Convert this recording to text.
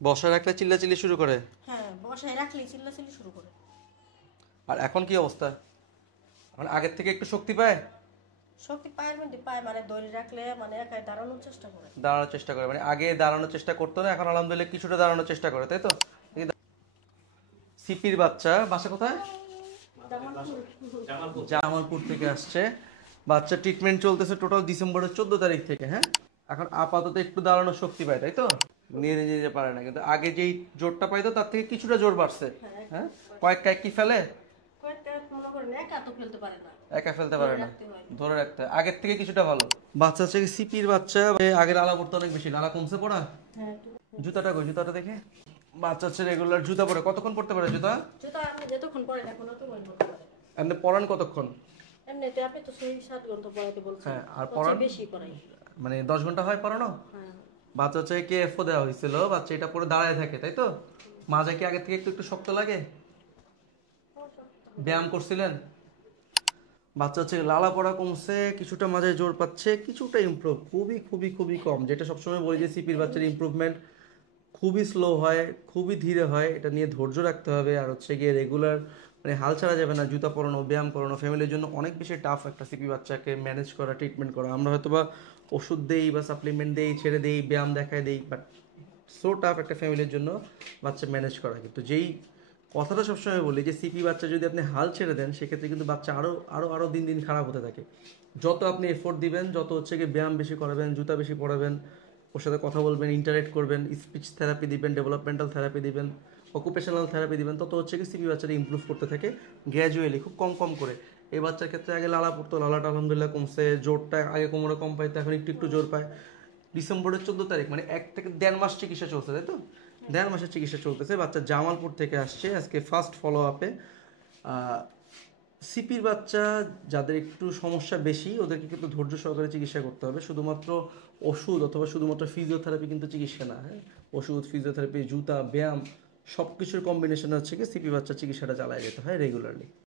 বসায় রাখলে চিল্লাচিল্লি শুরু করে। হ্যাঁ, বসায় রাখলেই চিল্লাচিল্লি শুরু করে। আর এখন কি অবস্থা? মানে আগের থেকে একটু শক্তি পায়? শক্তি পায়ের মধ্যে পায়, মানে ধরে রাখলে মানে একাই দাঁড়ানোর চেষ্টা করে। দাঁড়ানোর চেষ্টা করে, মানে আগে দাঁড়ানোর চেষ্টা করতো না, এখন আলহামদুলিল্লাহ কিছুটা দাঁড়ানোর চেষ্টা করে, তাই তো? সিপির বাচ্চা বাসা কোথায়? জামালপুর থেকে আসছে। বাচ্চা ট্রিটমেন্ট চলতেছে টোটাল ডিসেম্বরের 14 তারিখ থেকে। হ্যাঁ, এখন আপাতত একটু দাঁড়ানোর শক্তি পায়, তাই তো? নিয়ে যেতে পারে না, কিন্তু আগে যেই জোরটা পাইতো তার থেকে কিছুটা জোর বাড়ছে। হ্যাঁ, কয়েক কয়েক কি ফেলে? কয়েকটা মনে করেন একা তো ফেলতে পারে না, একা ফেলতে পারে না, রাখতে হয়। ধরে রাখতে হয়। আগের থেকে কিছুটা ভালো। বাচ্চা হচ্ছে সিপির বাচ্চা, আগের আলা পড়তো অনেক বেশি, আলা কমছে পড়া। হ্যাঁ, জুতাটা কই, জুতাটা দেখে। বাচ্চা হচ্ছে রেগুলার জুতা পরে, কতক্ষণ পড়তে পারে জুতা? যেটা আপনি যতক্ষণ পড়েন এখন তো মনে করতে পারে। আপনি পড়ান কতক্ষণ? এমনিতে আপনি তো 6-7 ঘন্টা পড়াইতে বলছেন। হ্যাঁ, আর ওর পড়ান চেয়ে বেশি পড়াই। মানে 10 ঘন্টা হয় পড়ানো? হ্যাঁ। বাচ্চা হচ্ছে কেএফও দেওয়া হয়েছিল, বাচ্চা এটা পরে দাঁড়ায় থাকে, তাই তো? মাজা কি আগে থেকে একটু একটু শক্ত লাগে? ব্যায়াম করছিলেন? বাচ্চা হচ্ছে লালা পড়া কমছে, কিছুটা মাঝে জোর পাচ্ছে, কিছুটা ইমপ্রুভ, খুবই খুবই খুবই কম। যেটা সবসময় বলি যে সিপির বাচ্চার ইমপ্রুভমেন্ট খুবই স্লো হয়, খুবই ধীরে হয়। এটা নিয়ে ধৈর্য রাখতে হবে। আর হচ্ছে গিয়ে রেগুলার মানে হাল ছাড়া যাবে না। জুতা পরানো, ব্যায়াম করানো ফ্যামিলির জন্য অনেক বেশি টাফ একটা সিপি বাচ্চাকে ম্যানেজ করা, ট্রিটমেন্ট করা। আমরা হয়তো বা ওষুধ দেই বা সাপ্লিমেন্ট দেই, ছেড়ে দেই, ব্যায়াম দেখায় দেই, বাট সো টাফ একটা ফ্যামিলির জন্য বাচ্চা ম্যানেজ করা। কিন্তু যেই কথাটা সবসময় বলি যে সিপি বাচ্চা যদি আপনি হাল ছেড়ে দেন, সেক্ষেত্রে কিন্তু বাচ্চা আরও আরও আরও দিন দিন খারাপ হতে থাকে। যত আপনি এফোর্ট দিবেন, যত হচ্ছে গিয়ে ব্যায়াম বেশি করাবেন, জুতা বেশি পরাবেন, ওর সাথে কথা বলবেন, ইন্টারেক্ট করবেন, স্পিচ থেরাপি দিবেন, ডেভেলপমেন্টাল থেরাপি দিবেন, অকুপেশনাল থেরাপি দিবেন, তত হচ্ছে কি সিপি বাচ্চারা ইমপ্রুভ করতে থাকে গ্র্যাজুয়ালি, খুব কম কম করে। এই বাচ্চার ক্ষেত্রে আগে লালা পড়তো, লালাটা আলহামদুলিল্লাহ কমছে, জোরটা আগে কোমরে কম পাইতো, এখন একটু একটু জোর পায়। ডিসেম্বরের 14 তারিখ মানে 1 থেকে 1.5 মাস চিকিৎসা চলছে, তাই তো? 1.5 মাসের চিকিৎসা চলতেছে। বাচ্চা জামালপুর থেকে আসছে, আজকে ফার্স্ট ফলো আপে। সিপির বাচ্চা যাদের একটু সমস্যা বেশি, ওদেরকে কিন্তু ধৈর্য সহকারে চিকিৎসা করতে হবে। শুধুমাত্র ওষুধ অথবা শুধুমাত্র ফিজিওথেরাপি কিন্তু চিকিৎসা না। হ্যাঁ, ওষুধ, ফিজিওথেরাপি, জুতা, ব্যায়াম সব কিছুর কম্বিনেশন হচ্ছে কি সিপি বাচ্চার চিকিৎসাটা চালায় যেতে হয় রেগুলারলি।